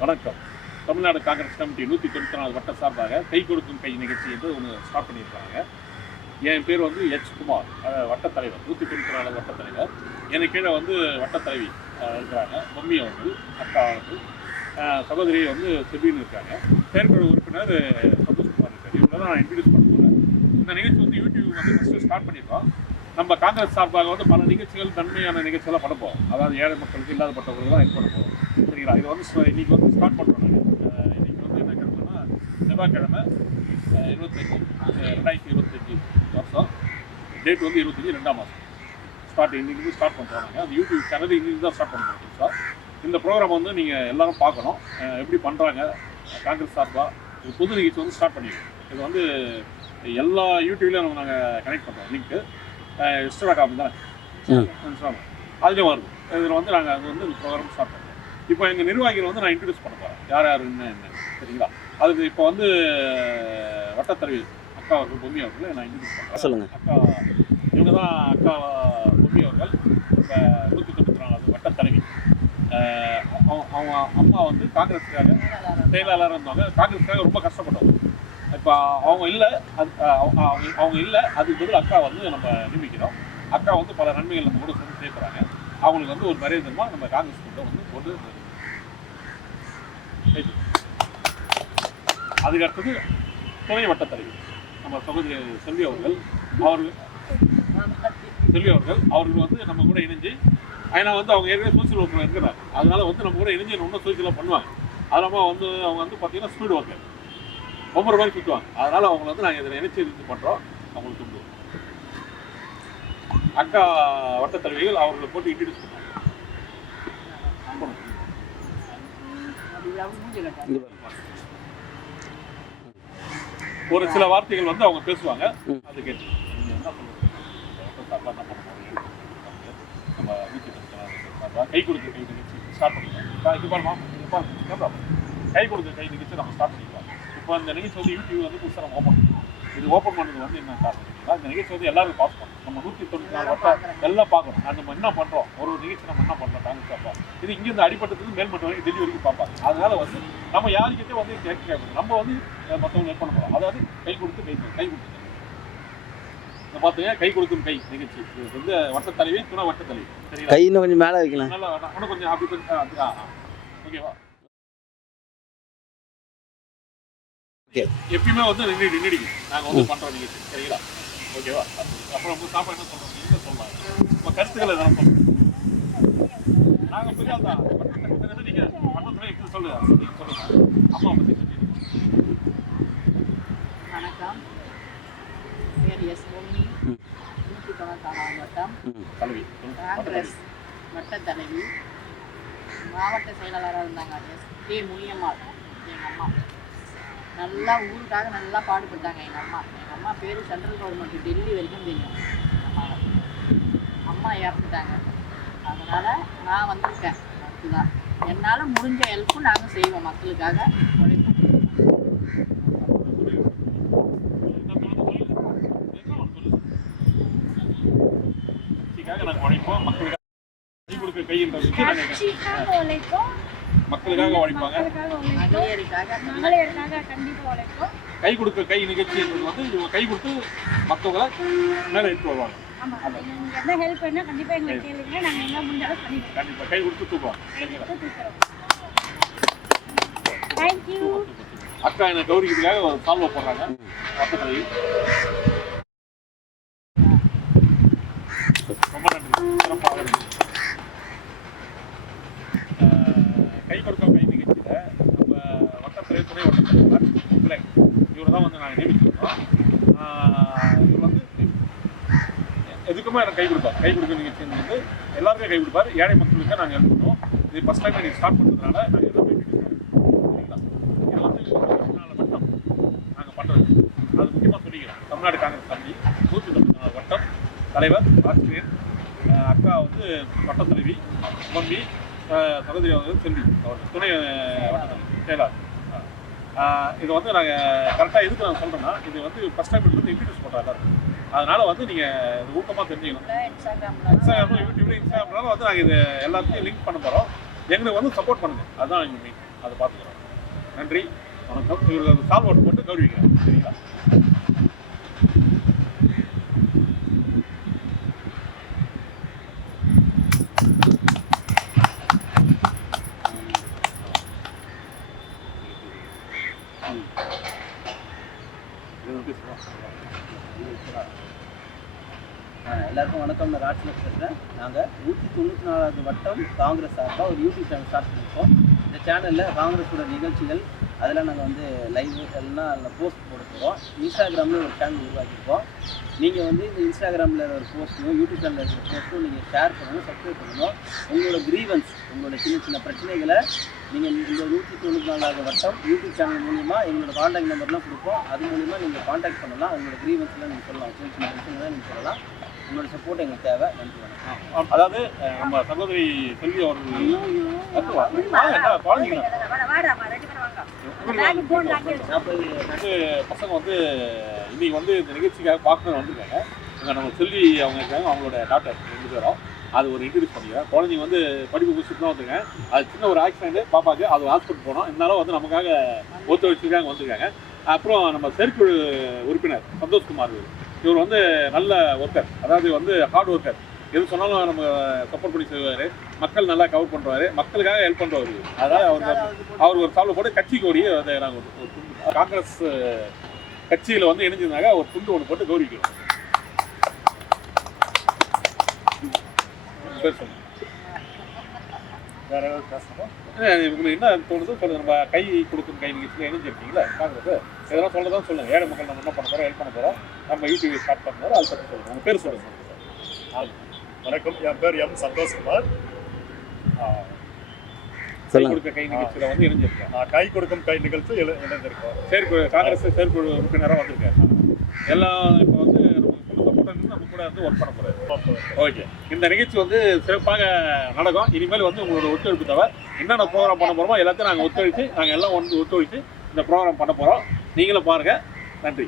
வணக்கம். தமிழ்நாடு காங்கிரஸ் கமிட்டி 194 வட்ட சார்பாக கை கொடுக்கும் கை நிகழ்ச்சி என்று ஒன்று ஸ்டார்ட் பண்ணியிருக்காங்க. என் பேர் வந்து எச் குமார், வட்ட தலைவர், 194 வட்ட தலைவர். எனக்கு கீழே வந்து வட்ட தலைவி இருக்கிறாங்க, மம்மி அவர்கள், அக்கா அவர்கள், சகோதரி வந்து செபின்னு இருக்காங்க, செயற்குழு உறுப்பினர் சந்தோஷ்குமார் இருக்கார். இவங்க தான் நான் இன்ட்ரடியூஸ் பண்ண போகிறேன். இந்த நிகழ்ச்சி வந்து யூடியூப் வந்து ஃபஸ்ட்டு ஸ்டார்ட் பண்ணியிருக்கோம். நம்ம காங்கிரஸ் சார்பாக வந்து பல நிகழ்ச்சிகள், நன்மையான நிகழ்ச்சியெல்லாம் பண்ண போகிறோம். அதாவது ஏழை மக்களுக்கு, இல்லாதப்பட்டவர்களுக்கு தான் ஹெல்ப் பண்ண போகிறோம். சரிங்களா? இது வந்து இன்றைக்கி வந்து ஸ்டார்ட் பண்ணுறோம். இன்றைக்கி வந்து என்ன கிழமைன்னா செவ்வாய்க்கிழமை 2025 வருஷம், டேட் வந்து 25 2ஆம் மாதம் ஸ்டார்ட். இன்றைக்கி ஸ்டார்ட் பண்ணுறோம். அது யூடியூப் சேனல் இன்றைக்கி தான் ஸ்டார்ட் பண்ணுறோம் சார். இந்த ப்ரோக்ராம் வந்து நீங்கள் எல்லோரும் பார்க்கணும், எப்படி பண்ணுறாங்க காங்கிரஸ் சார்பாக. இது புது நிகழ்ச்சி வந்து ஸ்டார்ட் பண்ணிடுவோம். இது வந்து எல்லா யூடியூப்லேயும் நாங்கள் கனெக்ட் பண்ணுறோம். லிங்க்கு இன்ஸ்டாகிராம் தான், இன்ஸ்டாகிராம் அதுலேயும் வருது. இதில் வந்து நாங்கள் அது வந்து இந்த ப்ரோக்ராம் ஸ்டார்ட் பண்ணுறோம். இப்போ எங்கள் நிர்வாகிகள் வந்து நான் இன்ட்ரடியூஸ் பண்ண போகிறேன், யார் யார் என்ன சரிங்களா? அதுக்கு இப்போ வந்து வட்டத்தலைவி அக்கா அவர்கள், பொம்மி அவர்கள் நான் இன்ட்ரடியூஸ் பண்ணுறேன். சொல்லுங்கள். அக்கா இவங்க தான் அக்கா பொம்மி அவர்கள், இப்போ 194 வட்டத்தலைவி. அவங்க அம்மா வந்து காங்கிரஸுக்காக செயலாளராக இருந்தாங்க. காங்கிரஸுக்காக ரொம்ப கஷ்டப்பட்டவங்க. இப்போ அவங்க இல்லை, அவங்க இல்லை, அதுக்கு பதில் அக்கா வந்து நம்ம நியமிக்கிறோம். அக்கா வந்து பல நன்மைகள் நம்ம கூட சேர்ந்து சேர்க்குறாங்க. அவங்களுக்கு வந்து ஒரு மரியாதைமாக நம்ம காங்கிரஸ் கூட வந்து கொண்டு. அதுக்கு அடுத்தது துணை வட்டத்தலைவி நம்ம சகோதரி செல்வி அவர்கள். அவர்கள் வந்து நம்ம கூட இணைஞ்சு, ஏன்னா வந்து அவங்க ஏற்கனவே சோசியல் ஒர்க்கில் இருக்கிறாங்க. அதனால வந்து நம்ம கூட இணைஞ்சு இன்னும் சோசியலாக பண்ணுவாங்க. அதெல்லாமல் வந்து அவங்க வந்து பார்த்தீங்கன்னா ஸ்பீடு ஒர்க்கர், ரொம்ப ரூபாய் சுற்றுவாங்க. அதனால் அவங்களை வந்து நாங்கள் இதில் இணைச்சி இது பண்ணுறோம். அவங்களுக்கு கொண்டு அக்கா வட்டத்தலைவிகள் அவர்களை போட்டு இன்ட்ரடியூஸ் பண்ணுவாங்க. ஒரு சில வார்த்தைகள் வந்து அவங்க பேசுவாங்க, அது கேட்டு நம்ம கை கொடுக்க கை நிகழ்ச்சி ஸ்டார்ட் பண்ணிக்கலாம். கை கொடுக்க கை நிகழ்ச்சி நம்ம ஸ்டார்ட் பண்ணிக்கலாம். இப்போ அந்த நிகழ்ச்சி வந்து யூடியூப் வந்து புதுசாக நம்ம ஓப்பன் பண்ணுவோம். இது ஓப்பன் பண்ணது வந்து என்ன காரணம்? இந்த நிகழ்ச்சி வந்து எல்லாரும் பார்க்கணும். நம்ம 194 வட்டம் எல்லாம் பார்க்கணும். நம்ம என்ன பண்ணுறோம், ஒரு நிகழ்ச்சி நம்ம என்ன பண்ணுறோம் காங்கிரஸ் பார்ப்போம். இது இங்கேருந்து அடிப்பட்டத்துக்கு மேல்மட்டம் வரைக்கும் டெல்லி வரைக்கும் பார்ப்பாங்க. அதனால வந்து நம்ம யாருக்கிட்டே வந்து கேட்கணும், நம்ம வந்து மற்றவங்க ஹெல்ப் பண்ண போகிறோம். அதாவது கை கொடுத்து கை கொடுத்து இந்த பார்த்தீங்க கை கொடுக்கும் கை நிகழ்ச்சி. இது வந்து வட்டத்தலைவி, துணை வட்டத்தலைவி. சரிங்களா? கை இன்னும் கொஞ்சம் மேலே வைக்கலாம், நல்லா இன்னும் கொஞ்சம் அப்படி கொஞ்சம். ஓகேவா? எப்பயுமே வந்து நின்றுடிக்கும் நாங்கள் வந்து பண்ணுறோம் நிகழ்ச்சி. சரிங்களா? ஓகேவா? அப்புறம் நம்ம சாப்பாடு என்ன சொல்கிறோம், நீங்கள் சொல்லலாம். நம்ம கருத்துக்களை எதாவது சொல்லுங்கள். நாங்கள் புரியாது தான் நீங்கள் பண்ணத்துல எப்படி சொல்லுங்க, நீங்கள் சொல்லுங்கள். அம்மா பற்றி சொல்லிடுங்க. வணக்கம், பேர் எஸ் பொம்மி, 194 வட்டம் தலைவி, காங்கிரஸ் வட்ட தலைவி. மாவட்ட செயலாளராக இருந்தாங்க எஸ் கே முனியம்மாள். எங்கள் அம்மா நல்லா ஊருக்காக நல்லா பாடுபட்டாங்க. எங்கள் அம்மா பேர் சென்ட்ரல் கவர்மெண்ட் டெல்லி வரைக்கும் தெரியும். அம்மா இறந்துட்டாங்க. அதனால் நான் வந்திருக்கேன். அதுதான் என்னால் முடிஞ்ச ஹெல்ப்பும் நாங்கள் செய்வோம், மக்களுக்காக உழைப்போம். மக்களுக்காக உழைப்பாங்க. கை கொடுக்க கை நிகழ்ச்சி வந்து இவங்க கை கொடுத்து மற்றவங்களை மேலே எடுத்து வருவாங்க. கண்டிப்பாக கை கொடுத்து தூக்குவாங்க. அக்கா என்னை கௌரிக்கிறதுக்காக ஒரு சால்வை போடுறாங்க. வட்டத்தலைவி ரொம்ப நன்றி, சிறப்பாக இருக்கு. கை கொடுக்க கை நிகழ்ச்சியில் நம்ம வட்டத்தலைவி, துணை வட்டத்தலைவர் இல்லை, இவரை தான் வந்து நாங்கள் நியமிச்சிருக்கோம். இவர் வந்து எதுக்குமே எனக்கு கை கொடுப்பார். கை கொடுக்க நிகழ்ச்சி வந்து எல்லாருமே கை கொடுப்பார். ஏழை மக்களுக்கு நாங்கள் ஹெல்ப் பண்ணுவோம். இது ஃபஸ்ட் டைம் நீங்கள் ஸ்டார்ட் பண்ணுறதுனால நாங்கள் எல்லாமே சரிங்களா? இது வந்து 24 வட்டம் நாங்கள் பண்ணுறது. அது முக்கியமாக சொல்லிக்கிறோம். தமிழ்நாடு காங்கிரஸ் கமிட்டி 194 வட்டம் தலைவர் ஆசிரியர் அக்கா வந்து வட்டத்தலைவி, மம்மி சகோதரி அவர்கள் செல்வி அவர்கள், துணை வட்டத்தலைவி செயலாளர். இது வந்து நாங்கள் கரெக்டாக எதுக்கு நாங்கள் சொல்கிறோன்னா, இது வந்து ஃபஸ்ட் டைம் வந்து இன்ட்ரடியூஸ் பண்ணுறோம் எல்லாரும். அதனால் வந்து நீங்கள் இது ஊக்கமாக தெரிஞ்சுக்கணும். இன்ஸ்டாகிராமில், யூடியூப்ல, இன்ஸ்டாகிராம்னால வந்து நாங்கள் இது எல்லாத்தையும் லிங்க் பண்ண போகிறோம். எங்களுக்கு வந்து சப்போர்ட் பண்ணுங்கள், அதுதான் எங்கள் மெயின். அதை பார்த்துக்கிறோம். நன்றி, வணக்கம். இவருக்கு சால்வ் அவுட் போட்டு கௌரவிக்கிறேன். சரிங்களா? எல்லாருக்கும் வணக்கம். நான் ராஜ்லட்சுமி பேசுகிறேன். நாங்கள் 194வது வட்டம் காங்கிரஸ் சார்பாக ஒரு யூடியூப் சேனல் ஸ்டார்ட் பண்ணியிருக்கோம். இந்த சேனலில் காங்கிரஸோட நிகழ்ச்சிகள் அதெல்லாம் நாங்கள் வந்து லைவ் எல்லாம் அதில் போஸ்ட் போட போகிறோம். இன்ஸ்டாகிராமில் ஒரு சேனல் உருவாக்கியிருக்கோம். நீங்கள் வந்து இந்த இன்ஸ்டாகிராமில் ஒரு போஸ்ட்டும் யூடியூப் சேனலில் இருக்கிற போஸ்ட்டும் நீங்கள் ஷேர் பண்ணணும், சப்ஸ்கிரைப் பண்ணணும். உங்களோட கிரீவன்ஸ், உங்களோட சின்ன சின்ன பிரச்சனைகளை நீங்கள் இந்த 194வது வட்டம் யூடியூப் சேனல் மூலிமா எங்களோட காண்டாக்ட் நம்பர்லாம் கொடுப்போம். அது மூலிமா நீங்கள் காண்டாக்ட் பண்ணலாம். உங்களோட கிரீவன்ஸ்லாம் நீங்கள் சொல்லலாம், சின்ன சின்ன பிரச்சனைலாம் நீங்கள் சொல்லலாம். உங்களோட சப்போர்ட் எங்களுக்கு தேவை. நன்றி, வணக்கம். அதாவது நம்ம சகோதரி செல்வி அவர்கள் வந்து பசங்க வந்து இன்னைக்கு வந்து இந்த நிகழ்ச்சிக்காக பார்க்கணும் வந்திருக்காங்க. இங்கே நம்ம செல்வி அவங்க இருக்காங்க, அவங்களோட டாக்டர் 2 பேரும். அது ஒரு இன்ட்ரடியூஸ் பண்ணிக்கிறேன். குழந்தைங்க வந்து படிப்பு முடிச்சுட்டு தான் வந்துருக்காங்க. அது சின்ன ஒரு ஆக்சிடென்ட் பாப்பாக்கு, அது ஹாஸ்பிட்டல் போனோம். இருந்தாலும் வந்து நமக்காக ஒத்துழைச்சிருக்காங்க, வந்திருக்காங்க. அப்புறம் நம்ம செயற்குழு உறுப்பினர் சந்தோஷ்குமார், இவர் வந்து நல்ல ஒர்க்கர், அதாவது வந்து ஹார்ட் ஒர்க்கர். எது சொன்னாலும் நம்ம சப்போர்ட் பண்ணி செய்வார். மக்கள் நல்லா கவர் பண்ணுறாரு, மக்களுக்காக ஹெல்ப் பண்ணுறவர். அதாவது அவர் ஒரு சால்வ் போட்டு கட்சி கோடி அதை நாங்கள் ஒரு துண்டு காங்கிரஸ் கட்சியில் வந்து இணைஞ்சிருந்தாங்க, ஒரு துண்டு ஒன்று போட்டு கௌரவிக்கிறோம். பேர் சொல்லுங்கள். வேற ஏதாவது பேசணும்? உங்களுக்கு என்ன தோணுது சொல்லுங்கள். நம்ம கை கொடுக்கும் கை நிகழ்ச்சியில் இணைஞ்சிருக்கீங்களா காங்கிரஸ்? எதெல்லாம் சொல்லதான் சொல்லுங்கள். ஏழை மக்கள் நம்ம என்ன பண்ண போகிறோம், ஹெல்ப் பண்ண போகிறோம், நம்ம யூடியூப் ஸ்டார்ட் பண்ண போகிறோம், அதை பற்றி சொல்லுங்கள். உங்கள் பேர் சொல்லுங்கள். வணக்கம், என் பேர் எம் சந்தோஷ்குமார். கை கொடுக்க கை நிகழ்ச்சியில் வந்து இணைஞ்சிருக்கேன். கை கொடுக்கும் கை நிகழ்ச்சி இணைந்திருக்கோம். செயற்குழு காங்கிரஸ் செயற்குழு உறுப்பினராக வந்திருக்கேன். எல்லாம் இப்போ வந்து நம்ம கூட வந்து ஒர்க் பண்ண போகிறாரு. ஓகே, இந்த நிகழ்ச்சி வந்து சிறப்பாக நடக்கும். இனிமேல் வந்து உங்களோட ஒத்துழைப்பு தேவை. என்னென்ன ப்ரோக்ராம் பண்ண போகிறோமோ எல்லாத்தையும் நாங்கள் ஒத்துழைச்சு, நாங்கள் எல்லாம் வந்து ஒத்துழைச்சு இந்த ப்ரோக்ராம் பண்ண போகிறோம். நீங்களும் பாருங்கள். நன்றி.